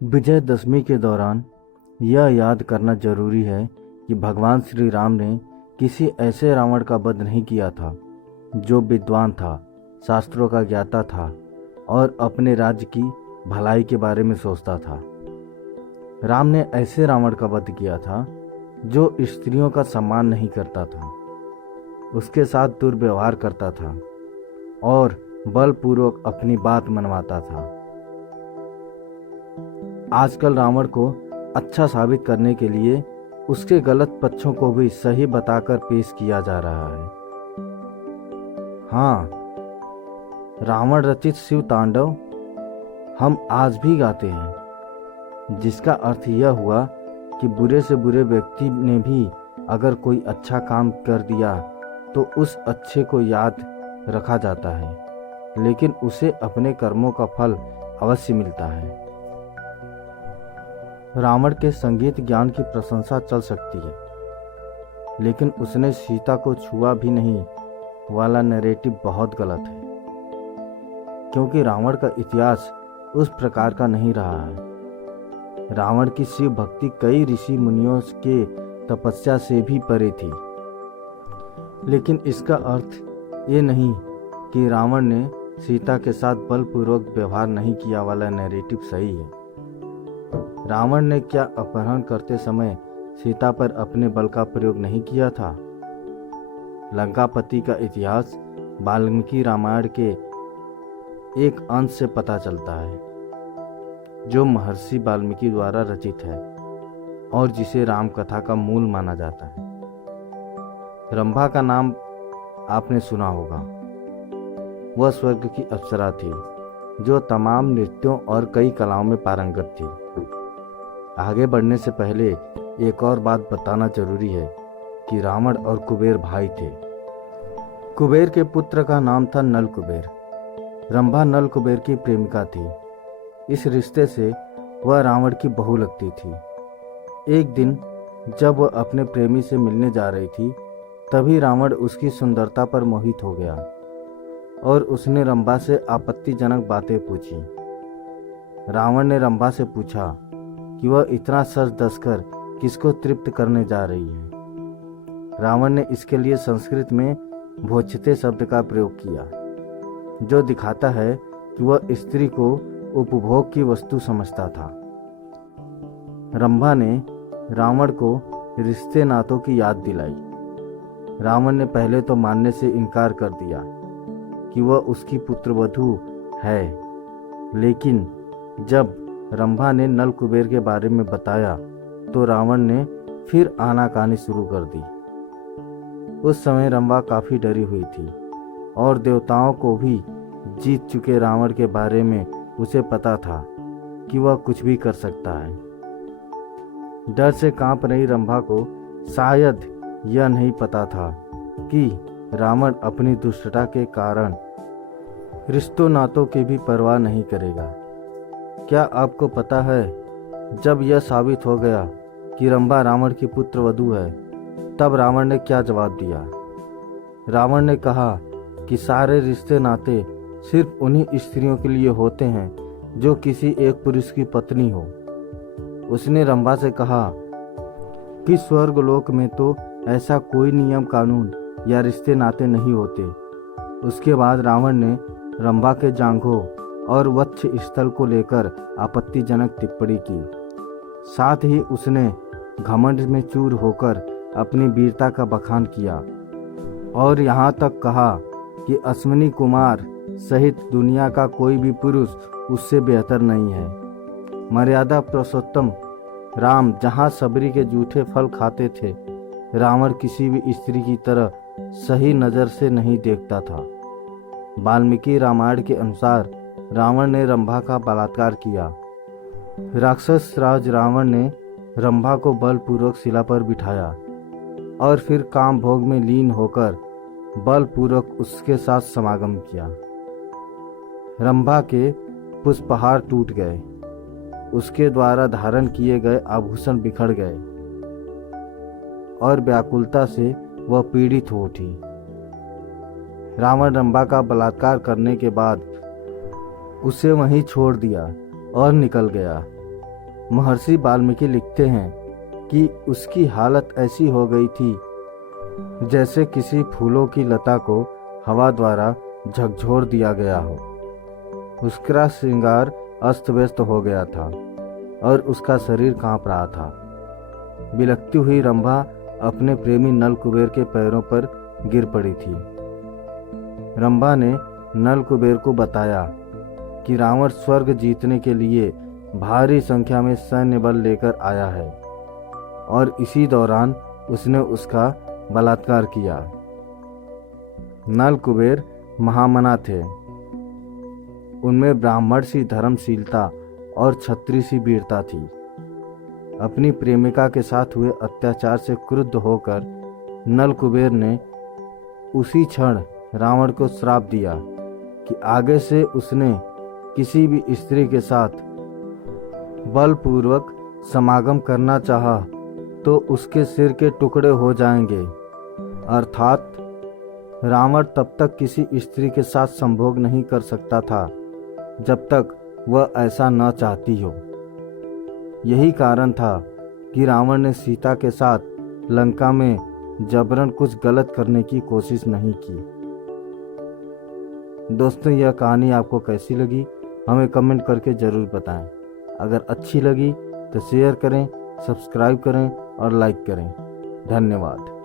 विजयदशमी के दौरान यह याद करना जरूरी है कि भगवान श्री राम ने किसी ऐसे रावण का वध नहीं किया था जो विद्वान था, शास्त्रों का ज्ञाता था और अपने राज्य की भलाई के बारे में सोचता था। राम ने ऐसे रावण का वध किया था जो स्त्रियों का सम्मान नहीं करता था, उसके साथ दुर्व्यवहार करता था और बलपूर्वक अपनी बात मनवाता था। आजकल रावण को अच्छा साबित करने के लिए उसके गलत पक्षों को भी सही बताकर पेश किया जा रहा है। हाँ, रावण रचित शिव तांडव हम आज भी गाते हैं, जिसका अर्थ यह हुआ कि बुरे से बुरे व्यक्ति ने भी अगर कोई अच्छा काम कर दिया तो उस अच्छे को याद रखा जाता है, लेकिन उसे अपने कर्मों का फल अवश्य मिलता है। रावण के संगीत ज्ञान की प्रशंसा चल सकती है, लेकिन उसने सीता को छुआ भी नहीं वाला नैरेटिव बहुत गलत है, क्योंकि रावण का इतिहास उस प्रकार का नहीं रहा है। रावण की शिव भक्ति कई ऋषि मुनियों के तपस्या से भी परे थी, लेकिन इसका अर्थ ये नहीं कि रावण ने सीता के साथ बलपूर्वक व्यवहार नहीं किया वाला नैरेटिव सही है। रावण ने क्या अपहरण करते समय सीता पर अपने बल का प्रयोग नहीं किया था? लंकापति का इतिहास वाल्मीकि रामायण के एक अंश से पता चलता है, जो महर्षि वाल्मीकि द्वारा रचित है और जिसे राम कथा का मूल माना जाता है। रंभा का नाम आपने सुना होगा। वह स्वर्ग की अप्सरा थी जो तमाम नृत्यों और कई कलाओं में पारंगत थी। आगे बढ़ने से पहले एक और बात बताना जरूरी है कि रावण और कुबेर भाई थे। कुबेर के पुत्र का नाम था नल कुबेर। रंभा नल कुबेर की प्रेमिका थी। इस रिश्ते से वह रावण की बहू लगती थी। एक दिन जब वह अपने प्रेमी से मिलने जा रही थी, तभी रावण उसकी सुंदरता पर मोहित हो गया और उसने रंभा से आपत्तिजनक बातें पूछी। रावण ने रंभा से पूछा कि वह इतना सज धज कर किसको तृप्त करने जा रही है। रावण ने इसके लिए संस्कृत में भोज्यते शब्द का प्रयोग किया, जो दिखाता है कि वह स्त्री को उपभोग की वस्तु समझता था। रंभा ने रावण को रिश्ते नातों की याद दिलाई। रावण ने पहले तो मानने से इनकार कर दिया कि वह उसकी पुत्रवधू है, लेकिन जब रंभा ने नल कुबेर के बारे में बताया तो रावण ने फिर आनाकानी शुरू कर दी। उस समय रंभा काफी डरी हुई थी और देवताओं को भी जीत चुके रावण के बारे में उसे पता था कि वह कुछ भी कर सकता है। डर से कांप रही रंभा को शायद यह नहीं पता था कि रावण अपनी दुष्टता के कारण रिश्तों नातों की भी परवाह नहीं करेगा। क्या आपको पता है, जब यह साबित हो गया कि रंभा रावण की पुत्रवधू है, तब रावण ने क्या जवाब दिया? रावण ने कहा कि सारे रिश्ते नाते सिर्फ उन्हीं स्त्रियों के लिए होते हैं जो किसी एक पुरुष की पत्नी हो। उसने रंभा से कहा कि स्वर्गलोक में तो ऐसा कोई नियम कानून या रिश्ते नाते नहीं होते। उसके बाद रावण ने रंभा के जांघों और वक्ष स्थल को लेकर आपत्तिजनक टिप्पणी की। साथ ही उसने घमंड में चूर होकर अपनी वीरता का बखान किया और यहाँ तक कहा कि अश्विनी कुमार सहित दुनिया का कोई भी पुरुष उससे बेहतर नहीं है। मर्यादा पुरुषोत्तम राम जहाँ सबरी के जूठे फल खाते थे, रावण किसी भी स्त्री की तरह सही नज़र से नहीं देखता था। वाल्मीकि रामायण के अनुसार रावण ने रंभा का बलात्कार किया। राक्षस राज रावण ने रंभा को बलपूर्वक शिला पर बिठाया और फिर काम भोग में लीन होकर बलपूर्वक उसके साथ समागम किया। रंभा के पुष्पहार टूट गए, उसके द्वारा धारण किए गए आभूषण बिखर गए और व्याकुलता से वह पीड़ित हो उठी। रावण रंभा का बलात्कार करने के बाद उसे वहीं छोड़ दिया और निकल गया। महर्षि वाल्मीकि लिखते हैं कि उसकी हालत ऐसी हो गई थी जैसे किसी फूलों की लता को हवा द्वारा झकझोर दिया गया हो। उसका श्रृंगार अस्त व्यस्त हो गया था और उसका शरीर कांप रहा था। बिलखती हुई रंभा अपने प्रेमी नल कुबेर के पैरों पर गिर पड़ी थी। रंभा ने नल कुबेर को बताया कि रावण स्वर्ग जीतने के लिए भारी संख्या में सैन्य बल लेकर आया है और इसी दौरान उसने उसका बलात्कार किया। नल कुबेर महामना थे। उनमें ब्राह्मण सी धर्मशीलता और क्षत्रिय सी वीरता थी। अपनी प्रेमिका के साथ हुए अत्याचार से क्रुद्ध होकर नल कुबेर ने उसी क्षण रावण को श्राप दिया कि आगे से उसने किसी भी स्त्री के साथ बलपूर्वक समागम करना चाहा तो उसके सिर के टुकड़े हो जाएंगे। अर्थात रावण तब तक किसी स्त्री के साथ संभोग नहीं कर सकता था जब तक वह ऐसा न चाहती हो। यही कारण था कि रावण ने सीता के साथ लंका में जबरन कुछ गलत करने की कोशिश नहीं की। दोस्तों, यह कहानी आपको कैसी लगी हमें कमेंट करके ज़रूर बताएं। अगर अच्छी लगी तो शेयर करें, सब्सक्राइब करें और लाइक करें। धन्यवाद।